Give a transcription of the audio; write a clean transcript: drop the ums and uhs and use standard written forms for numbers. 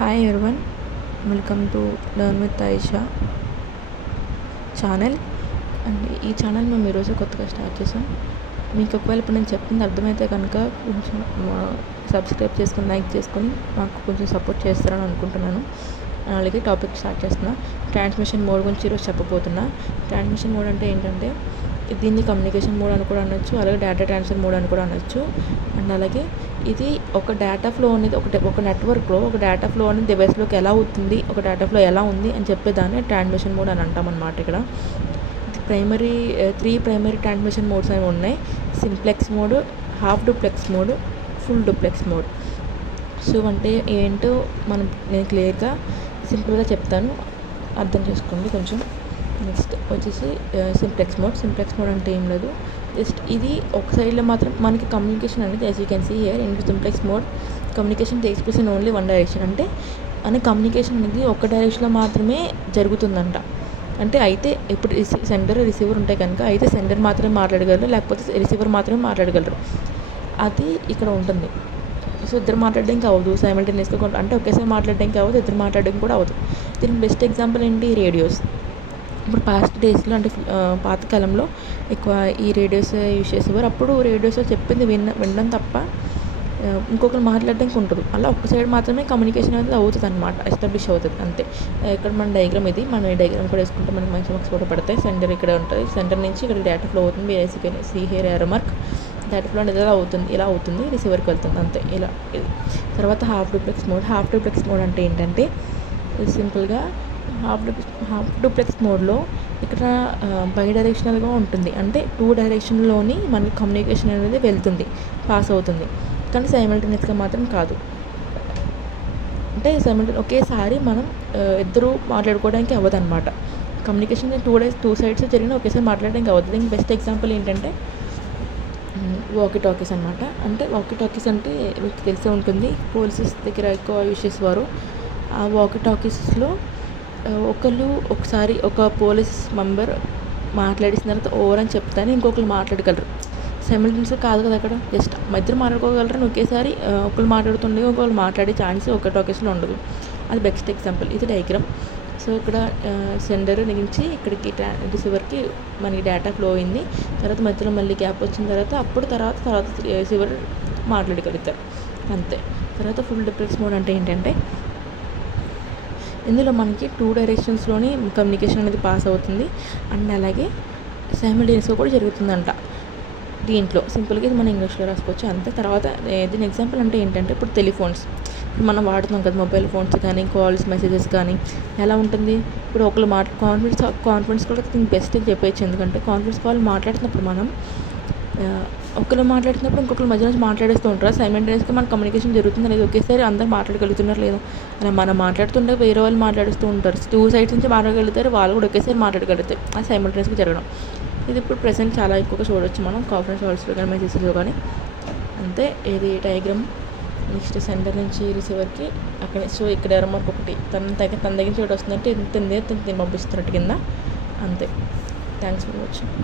Hi everyone, welcome to learn with Ayesha channel. And ఈ channel మేము ఈరోజు కొత్తగా స్టార్ట్ చేసాం. మీకు ఒకవేళ ఇప్పుడు నేను చెప్పింది అర్థమైతే కనుక కొంచెం సబ్స్క్రైబ్ చేసుకొని లైక్ చేసుకొని మాకు కొంచెం సపోర్ట్ చేస్తారని అనుకుంటున్నాను. అలాగే టాపిక్ స్టార్ట్ చేస్తున్నా. ట్రాన్స్మిషన్ మోడ్ గురించి ఈరోజు చెప్పబోతున్నా. ట్రాన్స్మిషన్ మోడ్ అంటే ఏంటంటే దీన్ని కమ్యూనికేషన్ మోడ్ అని కూడా అనొచ్చు, అలాగే డేటా ట్రాన్స్ఫర్ మోడ్ అని కూడా అనొచ్చు. అండ్ అలాగే ఇది ఒక డేటా ఫ్లో అనేది ఒక నెట్వర్క్లో ఒక డేటా ఫ్లో అనేది డివైస్లోకి ఎలా అవుతుంది, ఒక డేటా ఫ్లో ఎలా ఉంది అని చెప్పేదాన్ని ట్రాన్స్మిషన్ మోడ్ అని అంటాం అన్నమాట. ఇక్కడ త్రీ ప్రైమరీ ట్రాన్స్మిషన్ మోడ్స్ అనేవి ఉన్నాయి. Simplex mode, half duplex mode, full duplex mode. So అంటే ఏంటో నేను క్లియర్గా సింపుల్గా చెప్తాను, అర్థం చేసుకోండి కొంచెం. నెక్స్ట్ వచ్చేసి సింప్లెక్స్ మోడ్ అంటే ఏం లేదు, జస్ట్ ఇది ఒక సైడ్లో మాత్రం మనకి కమ్యూనికేషన్ అనేది as you can see here in simplex mode communication takes place in only one direction. అంటే కమ్యూనికేషన్ అనేది ఒక డైరెక్షన్లో మాత్రమే జరుగుతుందంట. అంటే అయితే ఇప్పుడు సెండర్ రిసీవర్ ఉంటాయి కనుక అయితే సెండర్ మాత్రమే మాట్లాడగలరు, లేకపోతే రిసీవర్ మాత్రమే మాట్లాడగలరు. అది ఇక్కడ ఉంటుంది. సో ఇద్దరు మాట్లాడడానికి అవ్వదు సైమల్టేనియస్గా, అంటే ఒకేసారి మాట్లాడడానికి అవ్వదు, ఇద్దరు మాట్లాడడానికి కూడా అవ్వదు. దీనికి బెస్ట్ ఎగ్జాంపుల్ ఏంటి, రేడియోస్. ఇప్పుడు పాస్ట్ డేస్లో అంటే పాతకాలంలో ఎక్కువ ఈ రేడియోస్ యూజ్ చేసేవారు. అప్పుడు రేడియోస్లో చెప్పింది వినడం తప్ప ఇంకొకరు మాట్లాడడానికి ఉంటుంది. అలా ఒక సైడ్ మాత్రమే కమ్యూనికేషన్ అనేది అవుతుంది అనమాట, ఎస్టాబ్లిష్ అవుతుంది అంతే. ఇక్కడ మన డయాగ్రామ్ ఇది, మనం ఈ డయాగ్రామ్ కూడా వేసుకుంటే మనకి మంచి మార్క్స్ కూడా పడతాయి. సెంటర్ ఇక్కడ ఉంటుంది, సెంటర్ నుంచి ఇక్కడ డేటా ఫ్లో అవుతుంది. See here arrow mark, data flow అనేది ఇలా అవుతుంది, రిసీవర్కి వెళ్తుంది అంతే. ఇలా ఇది తర్వాత హాఫ్ డూప్లెక్స్ మోడ్ అంటే ఏంటంటే సింపుల్గా హాఫ్ డూప్లెక్స్ మోడ్లో ఇక్కడ బై డైరెక్షనల్గా ఉంటుంది. అంటే టూ డైరెక్షన్లోని మనకి కమ్యూనికేషన్ అనేది వెళ్తుంది, పాస్ అవుతుంది. కానీ సైమల్టేనియస్గా మాత్రం కాదు. అంటే ఒకేసారి మనం ఇద్దరు మాట్లాడుకోవడానికి అవ్వదు అనమాట. కమ్యూనికేషన్ టూ సైడ్స్ జరిగిన ఒకేసారి మాట్లాడడానికి అవ్వదు. దీనికి బెస్ట్ ఎగ్జాంపుల్ ఏంటంటే వాకీ టాకీస్ అనమాట. అంటే వాకీ టాకీస్ అంటే మీకు తెలిసే ఉంటుంది, పోలీసెస్ దగ్గర ఎక్కువ యూజ్ చేసేవారు. ఆ వాకీ టాకీస్లో ఒకసారి ఒక పోలీస్ మెంబర్ మాట్లాడిన తర్వాత ఓవర్ అని చెప్తాను, ఇంకొకరు మాట్లాడగలరు. సైమల్టేనియస్గా కాదు కదా, అక్కడ జస్ట్ ఇద్దరు మాట్లాడుకోగలరు. ఒకేసారి ఒకరు మాట్లాడుతుండే ఒకరు మాట్లాడే ఛాన్స్ ఒక టాకీస్లో ఉండదు. అది బెస్ట్ ఎగ్జాంపుల్. ఇది డయాగ్రామ్. సో ఇక్కడ సెండర్ నుంచి ఇక్కడికి రిసీవర్కి మనకి డేటా ఫ్లో అయింది. తర్వాత మధ్యలో మళ్ళీ గ్యాప్ వచ్చిన తర్వాత రిసీవర్ మాట్లాడగలుగుతారు అంతే. తర్వాత ఫుల్ డూప్లెక్స్ మోడ్ అంటే ఏంటంటే ఇందులో మనకి టూ డైరెక్షన్స్లోని కమ్యూనికేషన్ అనేది పాస్ అవుతుంది. అండ్ అలాగే సైమల్టేనియస్గా కూడా జరుగుతుందంట. దీంట్లో సింపుల్గా ఇది మనం ఇంగ్లీష్లో రాసుకోవచ్చు అంతే. తర్వాత దీని ఎగ్జాంపుల్ అంటే ఏంటంటే ఇప్పుడు టెలిఫోన్స్ మనం వాడుతున్నాం కదా, మొబైల్ ఫోన్స్ కానీ కాల్స్ మెసేజెస్ కానీ ఎలా ఉంటుంది. ఇప్పుడు ఒకళ్ళు కాన్ఫరెన్స్ కూడా దీనికి బెస్ట్ అని చెప్పచ్చు. ఎందుకంటే కాన్ఫరెన్స్ కాల్ మాట్లాడుతున్నప్పుడు మనం ఒకరు మాట్లాడుతున్నప్పుడు ఇంకొకరు మధ్య నుంచి మాట్లాడేస్తూ ఉంటారు. సైమల్టేనియస్గా మన కమ్యూనికేషన్ జరుగుతుంది అనేది ఒకేసారి అందరూ మాట్లాడగలుగుతున్నారు లేదా, అలా మనం మాట్లాడుతుంటే వేరే వాళ్ళు మాట్లాడుతూ ఉంటారు. టూ సైడ్స్ నుంచి మాట్లాడగలుగుతారు, వాళ్ళు కూడా ఒకేసారి మాట్లాడగలుగుతారు. అది సైమల్టేనియస్గా జరగడం. ఇది ఇప్పుడు ప్రెసెంట్ చాలా ఎక్కువగా చూడవచ్చు మనం కాన్ఫరెన్స్ కాల్స్లో కానీ మెసేజెస్లో కానీ అంతే. ఇది డయాగ్రామ్. నెక్స్ట్ సెంటర్ నుంచి రిసీవర్కి అక్కడ. సో ఇక్కడ ఎర్రర్ మార్క్ ఒకటి తన దగ్గర నుంచి ఒకటి వస్తుందంటే తను పంపిస్తున్నట్టు కింద అంతే. Thanks for watching.